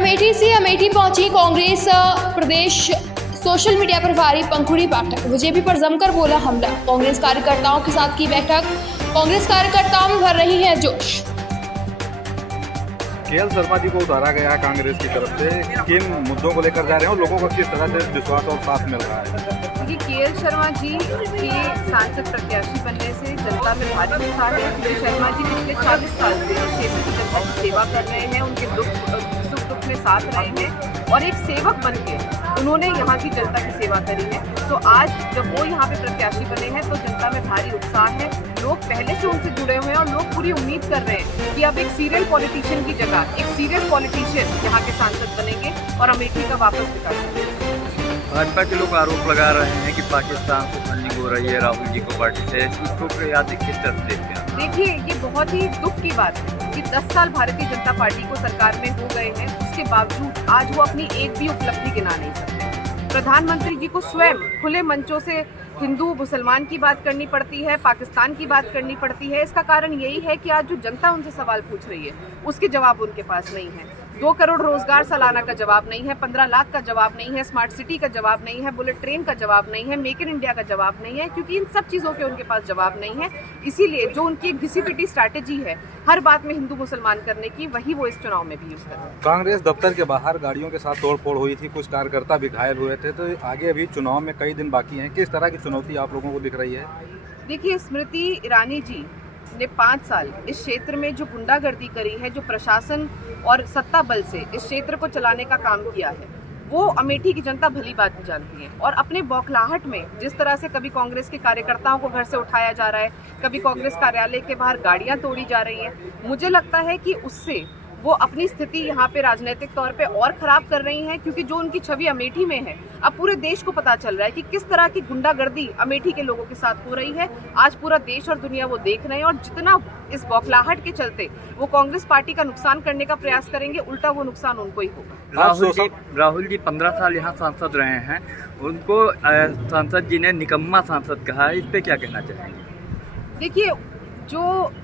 अमेठी से अमेठी पहुंची कांग्रेस प्रदेश social media प्रभारी पंखुड़ी पाठक। बीजेपी पर जमकर बोला हमला। कांग्रेस कार्यकर्ताओं के साथ की बैठक। कांग्रेस कार्यकर्ताओं में भर रही है जोश। केएल शर्मा जी को उतारा गया है कांग्रेस की तरफ से। किन मुद्दों को लेकर जा रहे हैं और लोगों को किस तरह से विश्वास और साथ मिल रहा है? जी, केएल शर्मा जी के सांसद प्रत्याशी बनने से जनता में भारी उत्साह है। केएल शर्मा जी पिछले 40 साल से क्षेत्र की जनता की सेवा कर रहे हैं, उनके सुख दुख में साथ रहे हैं और एक सेवक बनके उन्होंने यहाँ की जनता की सेवा करी है। तो आज जब वो यहाँ पे प्रत्याशी बने हैं तो जनता में भारी उत्साह है। लोग पहले से उनसे जुड़े हुए हैं और लोग पूरी उम्मीद कर रहे हैं कि अब एक सीरियल पॉलिटिशियन की जगह एक सीरियस पॉलिटिशियन यहाँ के सांसद बनेंगे और अमेठी का वापस विकास करेंगे। भाजपा के लोग आरोप लगा रहे हैं कि पाकिस्तान से फंडिंग हो रही है राहुल जी को पार्टी से, इसको याद किस तरह से देखते हैं? देखिए, ये बहुत ही दुख की बात है कि 10 साल भारतीय जनता पार्टी को सरकार में हो गए हैं, उसके बावजूद आज वो अपनी एक भी उपलब्धि गिना नहीं सकते। प्रधानमंत्री जी को स्वयं खुले मंचों से हिंदू मुसलमान की बात करनी पड़ती है, पाकिस्तान की बात करनी पड़ती है। इसका कारण यही है कि आज जो जनता उनसे सवाल पूछ रही है उसके जवाब उनके पास नहीं है। 2 करोड़ रोजगार सालाना का जवाब नहीं है, 15 लाख का जवाब नहीं है, स्मार्ट सिटी का जवाब नहीं है, बुलेट ट्रेन का जवाब नहीं है, मेक इन इंडिया का जवाब नहीं है, क्योंकि इन सब चीज़ों के उनके पास जवाब नहीं है। इसीलिए जो उनकी एक घिसी पिटी स्ट्रैटेजी है हर बात में हिंदू मुसलमान करने की, वही वो इस चुनाव में भी यूज कर रहे हैं। कांग्रेस दफ्तर के बाहर गाड़ियों के साथ तोड़फोड़ हुई थी, कुछ कार्यकर्ता भी घायल हुए थे, तो आगे अभी चुनाव में कई दिन बाकी हैं। किस तरह की चुनौती आप लोगों को दिख रही है? देखिए, स्मृति ईरानी जी ने 5 साल इस क्षेत्र में जो गुंडागर्दी करी है, जो प्रशासन और सत्ता बल से इस क्षेत्र को चलाने का काम किया है, वो अमेठी की जनता भली बात जानती है। और अपने बौखलाहट में जिस तरह से कभी कांग्रेस के कार्यकर्ताओं को घर से उठाया जा रहा है, कभी कांग्रेस कार्यालय के बाहर गाड़ियां तोड़ी जा रही हैं, मुझे लगता है कि उससे वो अपनी स्थिति यहाँ पे राजनीतिक तौर पे और खराब कर रही हैं, क्योंकि जो उनकी छवि अमेठी में है अब पूरे देश को पता चल रहा है कि किस तरह की गुंडागर्दी अमेठी के लोगों के साथ हो रही है। आज पूरा देश और दुनिया वो देख रहे हैं और जितना इस बौखलाहट के चलते वो कांग्रेस पार्टी का नुकसान करने का प्रयास करेंगे, उल्टा वो नुकसान उनको ही होगा। राहुल जी 15 साल यहाँ सांसद रहे हैं, उनको सांसद जी ने निकम्मा सांसद कहा है, इस पे क्या कहना चाहेंगे? देखिए, जो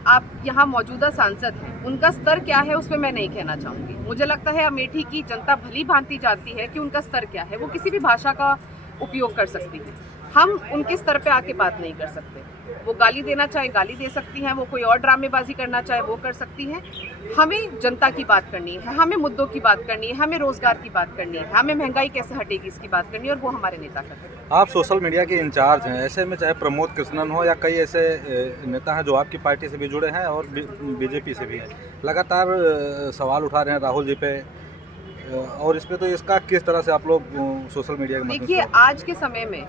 आप यहाँ मौजूदा सांसद हैं उनका स्तर क्या है उस पर मैं नहीं कहना चाहूँगी। मुझे लगता है अमेठी की जनता भली भांति जानती है कि उनका स्तर क्या है। वो किसी भी भाषा का उपयोग कर सकती है, हम उनके स्तर पे आके बात नहीं कर सकते। वो गाली देना चाहे गाली दे सकती हैं, वो कोई और ड्रामेबाजी करना चाहे वो कर सकती हैं। हमें जनता की बात करनी है, हमें मुद्दों की बात करनी है, हमें रोजगार की बात करनी है, हमें महंगाई कैसे हटेगी इसकी बात करनी है, और वो हमारे नेता करते हैं। आप सोशल मीडिया के इंचार्ज हैं, ऐसे में चाहे प्रमोद कृष्णन हो या कई ऐसे नेता हैं जो आपकी पार्टी से भी जुड़े हैं और बीजेपी से भी हैं, लगातार सवाल उठा रहे हैं राहुल जी पे, और इस पे तो इसका किस तरह से आप लोग सोशल मीडिया के देखिए, आज के समय में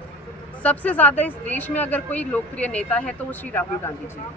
सबसे ज़्यादा इस देश में अगर कोई लोकप्रिय नेता है तो वो श्री राहुल गांधी जी हैं।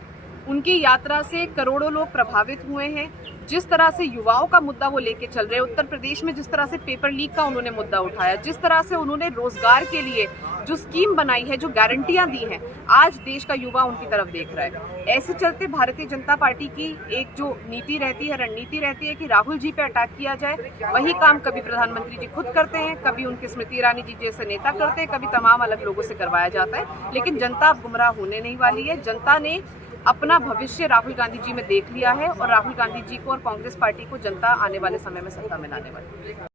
उनकी यात्रा से करोड़ों लोग प्रभावित हुए हैं। जिस तरह से युवाओं का मुद्दा वो लेके चल रहे हैं, उत्तर प्रदेश में जिस तरह से पेपर लीक का उन्होंने मुद्दा उठाया, जिस तरह से उन्होंने रोजगार के लिए जो स्कीम बनाई है, जो गारंटियां दी हैं, आज देश का युवा उनकी तरफ देख रहा है। ऐसे चलते भारतीय जनता पार्टी की एक जो नीति रहती है, रणनीति रहती है कि राहुल जी पे अटैक किया जाए। वही काम कभी प्रधानमंत्री जी खुद करते हैं, कभी उनके स्मृति ईरानी जी जैसे नेता करते हैं, कभी तमाम अलग लोगों से करवाया जाता है। लेकिन जनता अब गुमराह होने नहीं वाली है। जनता ने अपना भविष्य राहुल गांधी जी में देख लिया है और राहुल गांधी जी को और कांग्रेस पार्टी को जनता आने वाले समय में सत्ता में लाने वाली है।